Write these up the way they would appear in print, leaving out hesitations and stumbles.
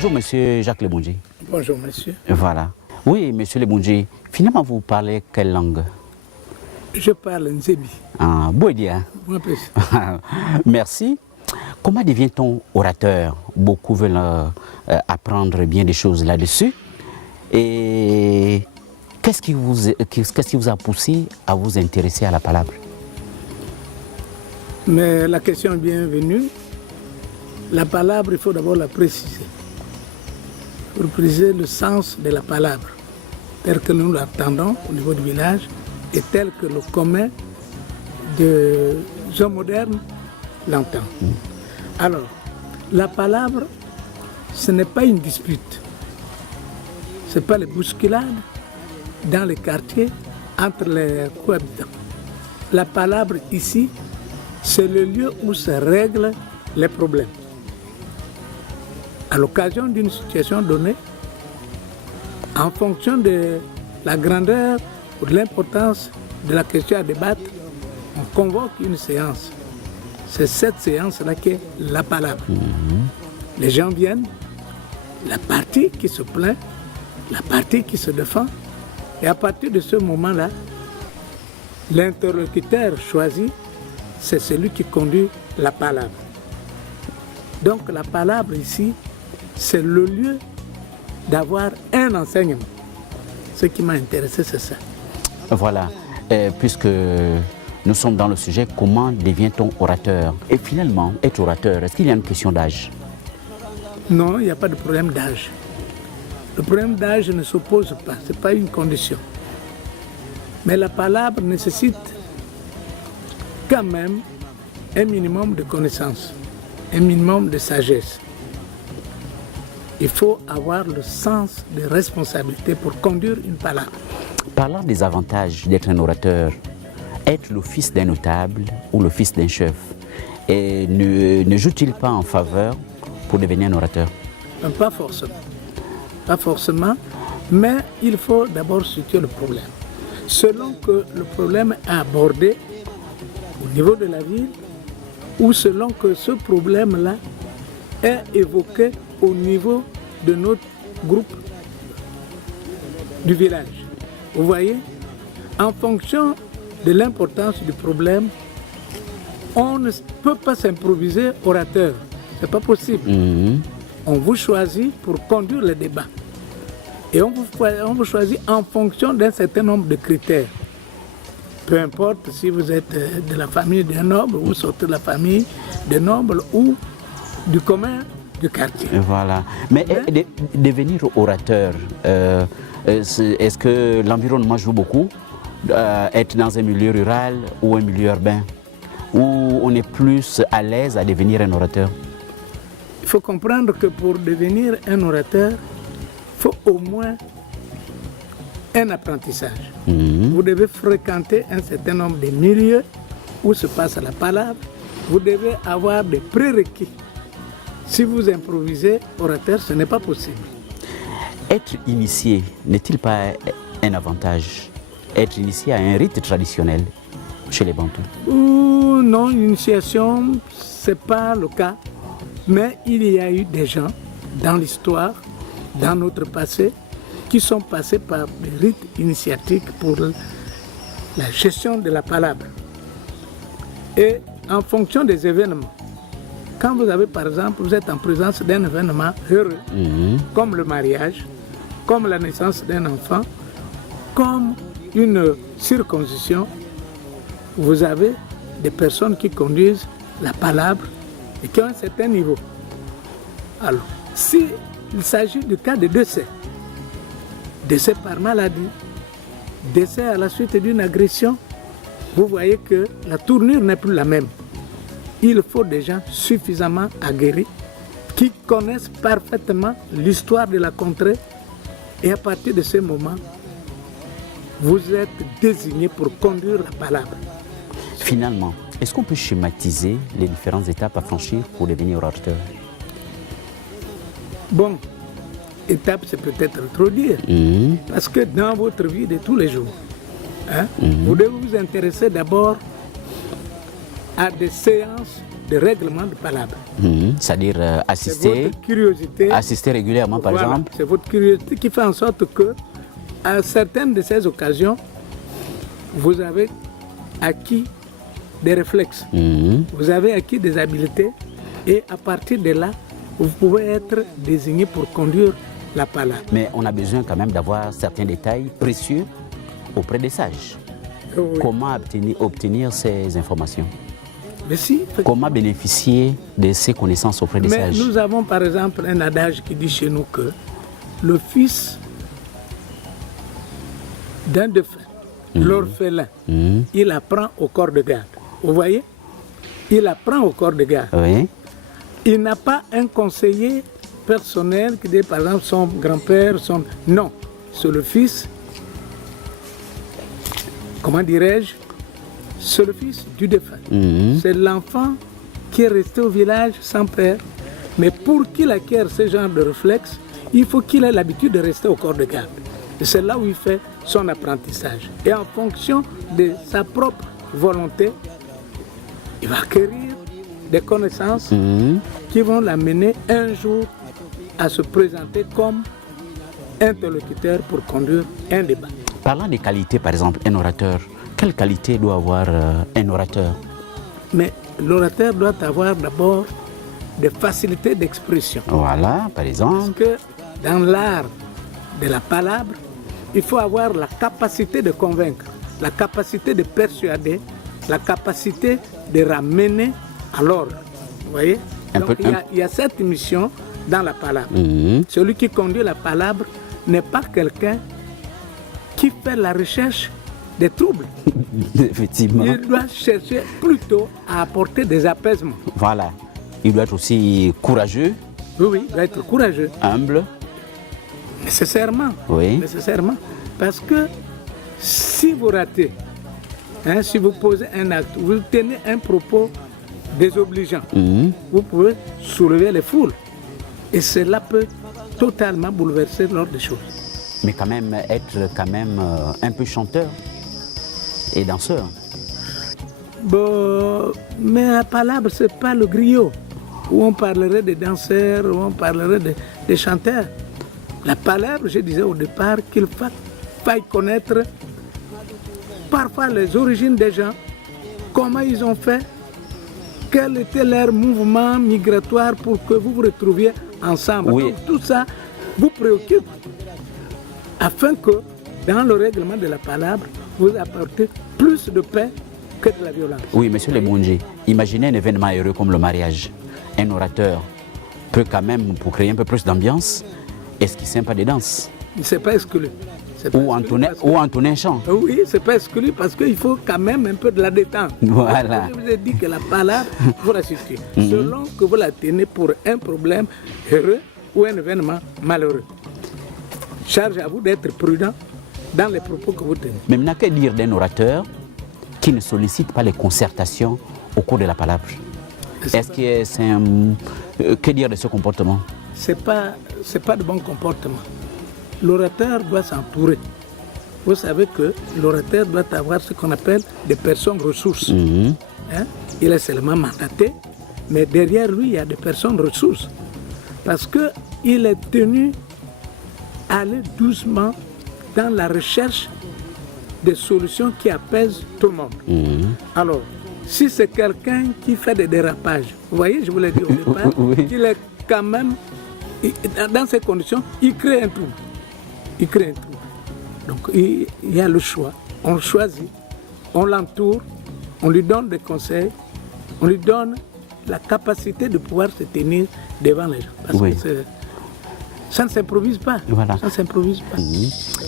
Bonjour, monsieur Jacques Lebondji. Bonjour, monsieur. Voilà. Oui, monsieur Lebondji, finalement, vous parlez quelle langue? Je parle Nzebi. Ah, Bouédia. Merci. Comment devient-on orateur? Beaucoup veulent apprendre bien des choses là-dessus. Et qu'est-ce qui vous a poussé à vous intéresser à la palabre? Mais la question est bienvenue. La palabre, il faut d'abord la préciser. Pour préciser le sens de la palabre, tel que nous l'entendons au niveau du village et tel que le commun des hommes modernes l'entend. Alors, la palabre, ce n'est pas une dispute. Ce n'est pas les bousculades dans les quartiers entre les cohabitants. La palabre ici, c'est le lieu où se règlent les problèmes. À l'occasion d'une situation donnée, en fonction de la grandeur ou de l'importance de la question à débattre, on convoque une séance. C'est cette séance-là qui est la palabre. Les gens viennent, la partie qui se plaint, la partie qui se défend, et à partir de ce moment-là, l'interlocuteur choisi, c'est celui qui conduit la palabre. Donc la palabre ici, c'est le lieu d'avoir un enseignement. Ce qui m'a intéressé, c'est ça. Voilà, puisque nous sommes dans le sujet, comment devient-on orateur? Et finalement, être orateur, est-ce qu'il y a une question d'âge? Non, il n'y a pas de problème d'âge. Le problème d'âge ne s'oppose pas, ce n'est pas une condition. Mais la palabre nécessite quand même un minimum de connaissances, un minimum de sagesse. Il faut avoir le sens de responsabilité pour conduire une palabre. Parlant des avantages d'être un orateur, être le fils d'un notable ou le fils d'un chef, et ne joue-t-il pas en faveur pour devenir un orateur? Pas forcément. Pas forcément, mais il faut d'abord situer le problème. Selon que le problème est abordé au niveau de la ville, ou selon que ce problème-là est évoqué au niveau de notre groupe du village. Vous voyez, en fonction de l'importance du problème, on ne peut pas s'improviser orateur. Ce n'est pas possible. On vous choisit pour conduire le débat. Et on vous choisit en fonction d'un certain nombre de critères. Peu importe si vous êtes de la famille d'un noble, ou sortez de la famille d'un noble, ou du commun du quartier. Voilà. Mais devenir orateur, est-ce que l'environnement joue beaucoup? Être dans un milieu rural ou un milieu urbain? Où on est plus à l'aise à devenir un orateur? Il faut comprendre que pour devenir un orateur, il faut au moins un apprentissage. Vous devez fréquenter un certain nombre de milieux où se passe la palabre. Vous devez avoir des prérequis. Si vous improvisez orateur, ce n'est pas possible. Être initié n'est-il pas un avantage? Être initié à un rite traditionnel chez les Bantous? Non, l'initiation, ce n'est pas le cas. Mais il y a eu des gens dans l'histoire, dans notre passé, qui sont passés par des rites initiatiques pour la gestion de la palabre. Et en fonction des événements, quand vous avez par exemple, vous êtes en présence d'un événement heureux, comme le mariage, comme la naissance d'un enfant, comme une circoncision, vous avez des personnes qui conduisent la palabre et qui ont un certain niveau. Alors, s'il s'agit du cas de décès par maladie, décès à la suite d'une agression, vous voyez que la tournure n'est plus la même. Il faut des gens suffisamment aguerris qui connaissent parfaitement l'histoire de la contrée et à partir de ce moment, vous êtes désigné pour conduire la palabre. Finalement, est-ce qu'on peut schématiser les différentes étapes à franchir pour devenir orateur? Bon, étape, c'est peut-être trop dire. Parce que dans votre vie de tous les jours, vous devez vous intéresser d'abord à des séances de règlement de palabre. C'est-à-dire C'est assister, votre curiosité. assister régulièrement, par Voilà, exemple. c'est votre curiosité qui fait en sorte que, à certaines de ces occasions, vous avez acquis des réflexes, vous avez acquis des habiletés, et à partir de là, vous pouvez être désigné pour conduire la palabre. Mais on a besoin quand même d'avoir certains détails précieux auprès des sages. Oui. Comment obtenir ces informations? Mais si, Comment bénéficier de ces connaissances auprès des mais sages? nous avons par exemple un adage qui dit chez nous que le fils d'un défunt, l'orphelin, il apprend au corps de garde. Vous voyez? Il apprend au corps de garde. Oui. Il n'a pas un conseiller personnel qui dit par exemple son grand-père, son... Non, c'est le fils, comment dirais-je, c'est le fils du défunt. C'est l'enfant qui est resté au village sans père. Mais pour qu'il acquiert ce genre de réflexe, il faut qu'il ait l'habitude de rester au corps de garde. Et c'est là où il fait son apprentissage. Et en fonction de sa propre volonté, il va acquérir des connaissances qui vont l'amener un jour à se présenter comme interlocuteur pour conduire un débat. Parlant des qualités, par exemple, un orateur, quelle qualité doit avoir un orateur? Mais l'orateur doit avoir d'abord des facilités d'expression. Voilà, par Parce exemple. que dans l'art de la palabre, il faut avoir la capacité de convaincre, la capacité de persuader, la capacité de ramener à l'ordre. Vous voyez? Donc, il y a cette mission dans la palabre. Celui qui conduit la palabre n'est pas quelqu'un qui fait la recherche des troubles. Effectivement. Il doit chercher plutôt à apporter des apaisements. Voilà. Il doit être aussi courageux, Oui, il doit être courageux. humble. Nécessairement. Oui. Nécessairement. Parce que si vous ratez, si vous posez un acte, vous tenez un propos désobligeant, vous pouvez soulever les foules. Et cela peut totalement bouleverser l'ordre des choses. Mais quand même être un peu chanteur et danseur. Bon, mais la palabre, ce n'est pas le griot, où on parlerait des danseurs, où on parlerait des chanteurs. La palabre, je disais au départ qu'il faille connaître parfois les origines des gens, comment ils ont fait, quel était leur mouvement migratoire pour que vous vous retrouviez ensemble. Oui. Donc, tout ça vous préoccupe afin que dans le règlement de la palabre, vous apportez plus de paix que de la violence. Oui, monsieur Lebonji, imaginez un événement heureux comme le mariage. Un orateur peut quand même, pour créer un peu plus d'ambiance, esquisser un pas de danse. Ce n'est pas exclu. C'est pas Ou exclu parce que- entonner un chant. Oui, c'est pas exclu parce qu'il faut quand même un peu de la détente. Voilà. Je vous ai dit que la palabre, vous la situez. Selon que vous la tenez pour un problème heureux ou un événement malheureux. Charge à vous d'être prudent dans les propos que vous tenez. Mais maintenant, que dire d'un orateur qui ne sollicite pas les concertations au cours de la palabre? Est-ce que c'est un... que dire de ce comportement? C'est pas de bon comportement. L'orateur doit s'entourer. Vous savez que l'orateur doit avoir ce qu'on appelle des personnes ressources. Il est seulement mandaté, mais derrière lui, il y a des personnes ressources. Parce qu'il est tenu à aller doucement dans la recherche des solutions qui apaisent tout le monde. Alors, si c'est quelqu'un qui fait des dérapages, vous voyez, je vous l'ai dit au départ, Oui. qu'il est quand même, dans ces conditions, il crée un trouble. Il crée un trouble. Donc, il y a le choix. On le choisit, on l'entoure, on lui donne des conseils, on lui donne la capacité de pouvoir se tenir devant les gens. Parce Oui. que ça ne s'improvise pas. Voilà. Ça ne s'improvise pas.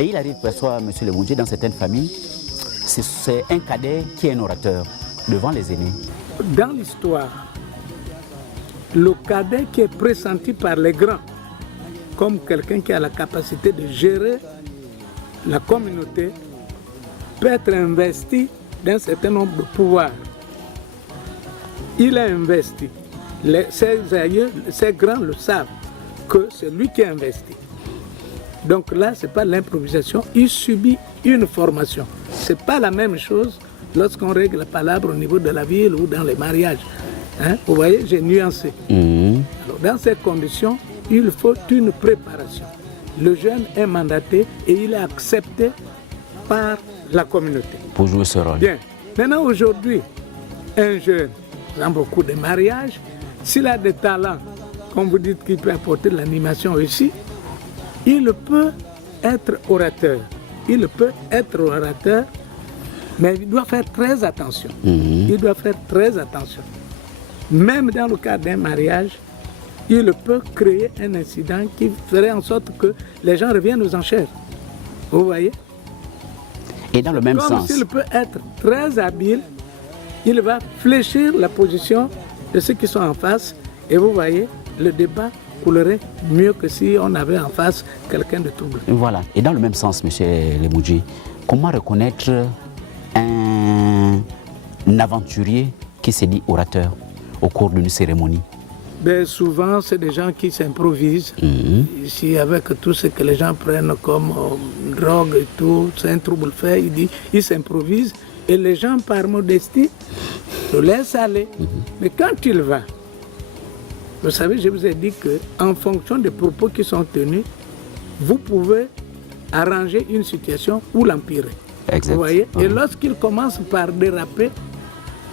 Et il arrive parfois, monsieur Lebonji, dans certaines familles, c'est un cadet qui est un orateur devant les aînés. Dans l'histoire, le cadet qui est pressenti par les grands, comme quelqu'un qui a la capacité de gérer la communauté, peut être investi d'un certain nombre de pouvoirs. Il est investi. Ses aïeux, ses grands le savent, que c'est lui qui est investi. Donc là, ce n'est pas l'improvisation, il subit une formation. Ce n'est pas la même chose lorsqu'on règle la palabre au niveau de la ville ou dans les mariages. Hein, vous voyez, j'ai nuancé. Alors, dans ces conditions, il faut une préparation. Le jeune est mandaté et il est accepté par la communauté. Pour jouer ce rôle. Bien. Maintenant, aujourd'hui, un jeune, dans beaucoup de mariages, s'il a des talents, comme vous dites, qu'il peut apporter de l'animation ici, il peut être orateur. Il peut être orateur, mais il doit faire très attention. Il doit faire très attention. Même dans le cas d'un mariage, il peut créer un incident qui ferait en sorte que les gens reviennent aux enchères. Vous voyez? Et dans le même Comme sens. s'il peut être très habile, il va fléchir la position de ceux qui sont en face. Et vous voyez, le débat coulerait mieux que si on avait en face quelqu'un de trouble. Voilà. Et dans le même sens, M. Lemoudji, comment reconnaître un aventurier qui s'est dit orateur au cours d'une cérémonie? Ben, souvent, c'est des gens qui s'improvisent. Ici, avec tout ce que les gens prennent comme drogue et tout, c'est un trouble fait, ils s'improvisent. Et les gens, par modestie, le laissent aller. Mais quand il va, vous savez, je vous ai dit qu'en fonction des propos qui sont tenus, vous pouvez arranger une situation ou l'empirer. Exact. Vous voyez? Et lorsqu'il commence par déraper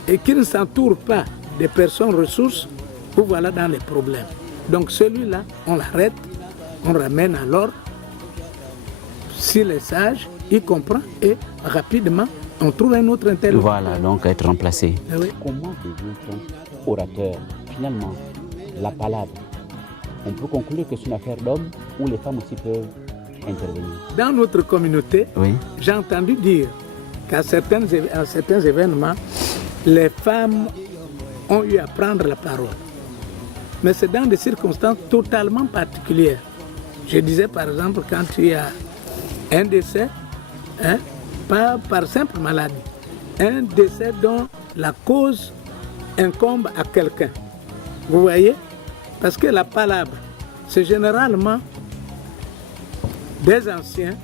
et qu'il ne s'entoure pas des personnes ressources, vous voilà dans les problèmes. Donc celui-là, on l'arrête, on ramène à l'ordre. S'il est sage, il comprend et rapidement, on trouve un autre interlocuteur. Voilà, donc être remplacé. Oui. Comment devient-on orateur? Finalement, la palabre, on peut conclure que c'est une affaire d'hommes où les femmes aussi peuvent intervenir. Dans notre communauté, Oui. j'ai entendu dire qu'à certains événements, les femmes ont eu à prendre la parole. Mais c'est dans des circonstances totalement particulières. Je disais par exemple quand il y a un décès, hein, pas par simple maladie, un décès dont la cause incombe à quelqu'un. Vous voyez? Parce que la palabre, c'est généralement des anciens,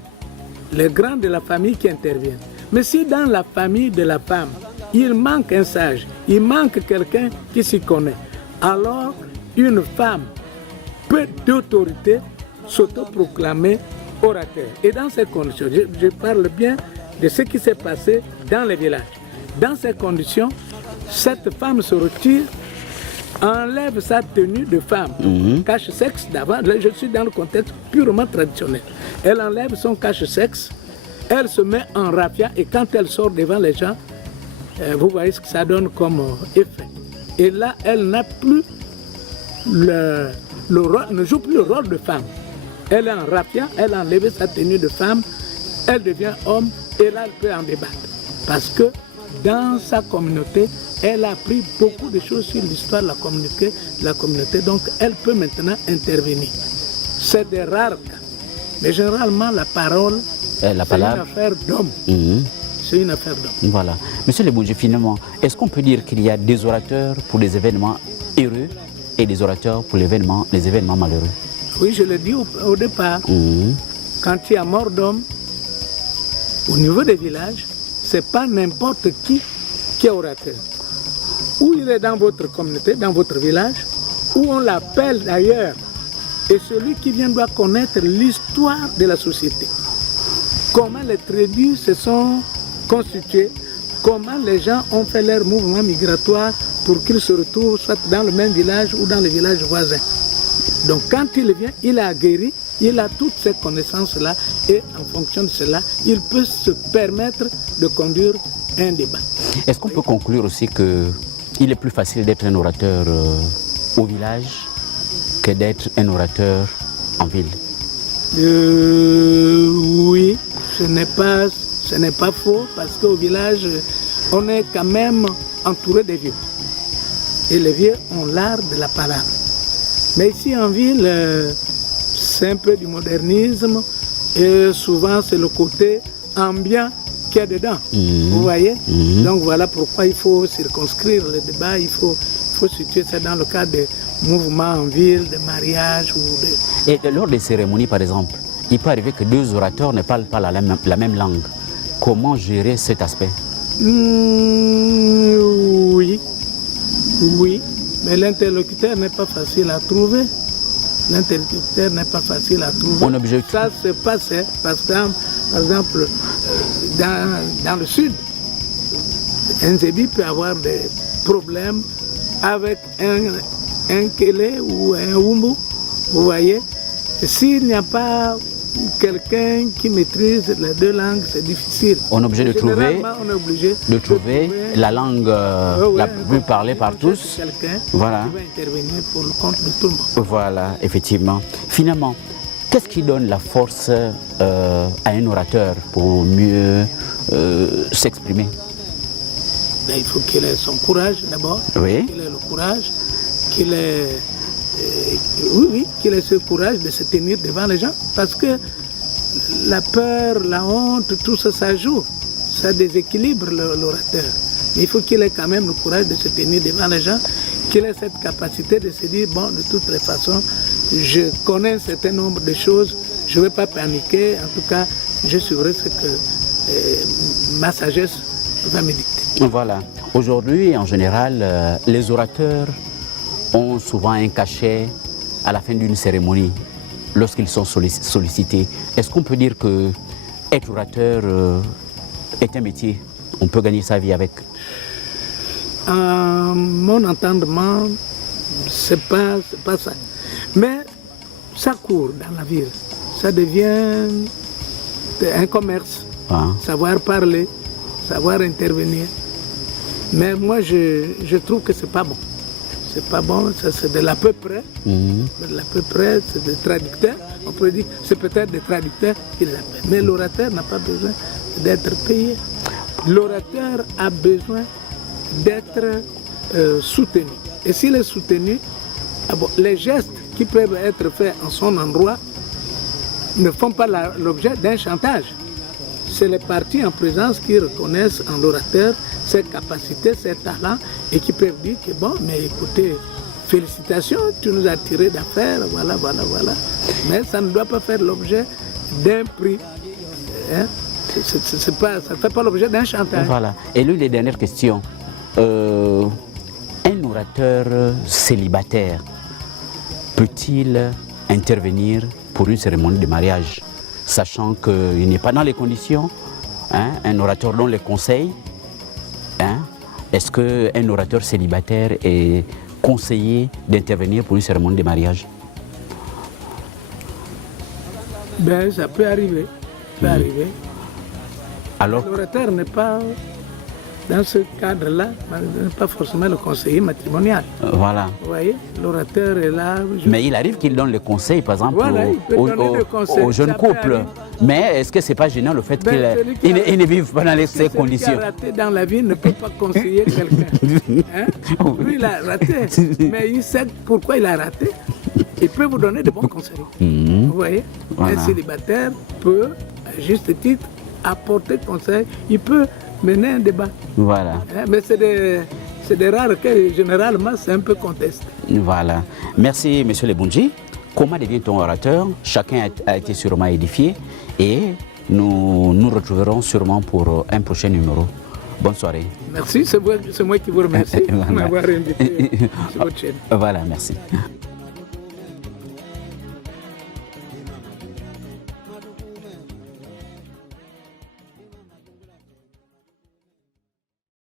les grands de la famille qui interviennent. Mais si dans la famille de la femme, il manque un sage, il manque quelqu'un qui s'y connaît, alors une femme peut d'autorité s'autoproclamer orateur. Et dans ces conditions, je parle bien de ce qui s'est passé dans les villages. Dans ces conditions, cette femme se retire, enlève sa tenue de femme, cache-sexe d'avant. Je suis dans le contexte purement traditionnel. Elle enlève son cache-sexe, elle se met en raffia et quand elle sort devant les gens, vous voyez ce que ça donne comme effet. Et là, elle n'a plus ne joue plus le rôle de femme. Elle est en raffia, elle a enlevé sa tenue de femme, elle devient homme et là, elle peut en débattre. Parce que dans sa communauté, elle a appris beaucoup de choses sur l'histoire de la communauté, donc elle peut maintenant intervenir. C'est des rares cas. Mais généralement, la parole, c'est une affaire d'homme. C'est une affaire d'homme. Voilà. Monsieur Lemoudji, finalement, est-ce qu'on peut dire qu'il y a des orateurs pour les événements heureux et des orateurs pour les événements malheureux? Oui, je l'ai dit au départ. Quand il y a mort d'homme, au niveau des villages, ce n'est pas n'importe qui est orateur. Ou il est dans votre communauté, dans votre village, ou on l'appelle d'ailleurs. Et celui qui vient doit connaître l'histoire de la société. Comment les tribus se sont constituées, comment les gens ont fait leur mouvement migratoire pour qu'ils se retrouvent soit dans le même village ou dans le village voisin. Donc quand il vient, il est aguerri, il a toutes ces connaissances-là et en fonction de cela, il peut se permettre de conduire un débat. Est-ce qu'on peut conclure aussi qu'il est plus facile d'être un orateur au village que d'être un orateur en ville? Oui, ce n'est pas faux parce qu'au village, on est quand même entouré des vieux. Et les vieux ont l'art de la parole. Mais ici en ville, c'est un peu du modernisme et souvent c'est le côté ambiant qu'il y a dedans. Vous voyez? Donc voilà pourquoi il faut circonscrire le débat, il faut situer ça dans le cadre des mouvements en ville, des mariages. Et lors des cérémonies par exemple, il peut arriver que deux orateurs ne parlent pas la même langue. Comment gérer cet aspect? Oui. Oui, mais l'interlocuteur n'est pas facile à trouver. L'interlocuteur n'est pas facile à trouver. On est obligé de- Ça se passe, par exemple, dans le sud. Un Zébi peut avoir des problèmes avec un Kélé ou un Wumbu, vous voyez. Et s'il n'y a pas quelqu'un qui maîtrise les deux langues, c'est difficile. On est obligé de trouver, Généralement, on est obligé la langue la plus parlée par tous. Quelqu'un Voilà. qui va intervenir pour le compte de tout le monde. Voilà, effectivement. Finalement, qu'est-ce qui donne la force à un orateur pour mieux s'exprimer? Ben, il faut qu'il ait son courage d'abord, Oui. qu'il ait le courage, qu'il ait, qu'il ait ce courage de se tenir devant les gens, parce que la peur, la honte, tout ça, ça joue, ça déséquilibre l'orateur. Mais il faut qu'il ait quand même le courage de se tenir devant les gens, qu'il ait cette capacité de se dire, bon, de toutes les façons, je connais un certain nombre de choses, je ne vais pas paniquer, en tout cas, je suivrai ce que ma sagesse va me dicter. Voilà. Aujourd'hui, en général, les orateurs ont souvent un cachet à la fin d'une cérémonie, lorsqu'ils sont sollicités. Est-ce qu'on peut dire que être orateur est un métier? On peut gagner sa vie avec? Mon entendement, c'est pas ça. Mais ça court dans la ville. Ça devient un commerce. Ah. Savoir parler, savoir intervenir. Mais moi, je trouve que c'est pas bon. C'est pas bon, ça c'est de l'à peu près. De l'à peu près, c'est des traducteurs. On peut dire c'est peut-être des traducteurs qui les appellent. Mais l'orateur n'a pas besoin d'être payé. L'orateur a besoin d'être soutenu. Et s'il est soutenu, les gestes qui peuvent être faits en son endroit ne font pas l'objet d'un chantage. C'est les partis en présence qui reconnaissent en l'orateur ses capacités, ses talents et qui peuvent dire que bon, mais écoutez, félicitations, tu nous as tiré d'affaire, voilà. Mais ça ne doit pas faire l'objet d'un prix. Hein? Ça ne fait pas l'objet d'un chantage. Voilà. Et lui, les dernières questions. Un orateur célibataire peut-il intervenir pour une cérémonie de mariage, sachant qu'il n'est pas dans les conditions, hein, un orateur dont les conseils, hein, est-ce qu'un orateur célibataire est conseillé d'intervenir pour une cérémonie de mariage? Ben, ça peut arriver. Ça peut arriver. Alors, L'orateur n'est pas, dans ce cadre-là, n'est pas forcément le conseiller matrimonial. voilà. Vous voyez, l'orateur est là. Mais il arrive qu'il donne le conseil, par exemple, Voilà, il peut donner le conseil, aux jeunes ça peut couples. arriver. Mais est-ce que ce n'est pas gênant le fait Ben, qu'ils ne vivent pas dans ces Celui conditions? qui a raté dans la vie ne peut pas conseiller quelqu'un. Hein? Lui, il a raté, mais il sait pourquoi il a raté. Il peut vous donner de bons conseils. Vous voyez, Voilà. un célibataire peut, à juste titre, apporter conseil. Il peut mener un débat. Voilà. Hein? Mais c'est des rares cas, généralement, c'est un peu contesté. Voilà. Merci, monsieur Lebundji. Comment devient-on orateur? Chacun a été sûrement édifié et nous nous retrouverons sûrement pour un prochain numéro. Bonne soirée. Merci, c'est moi qui vous remercie de Voilà. m'avoir invité sur votre chaîne. Voilà, merci.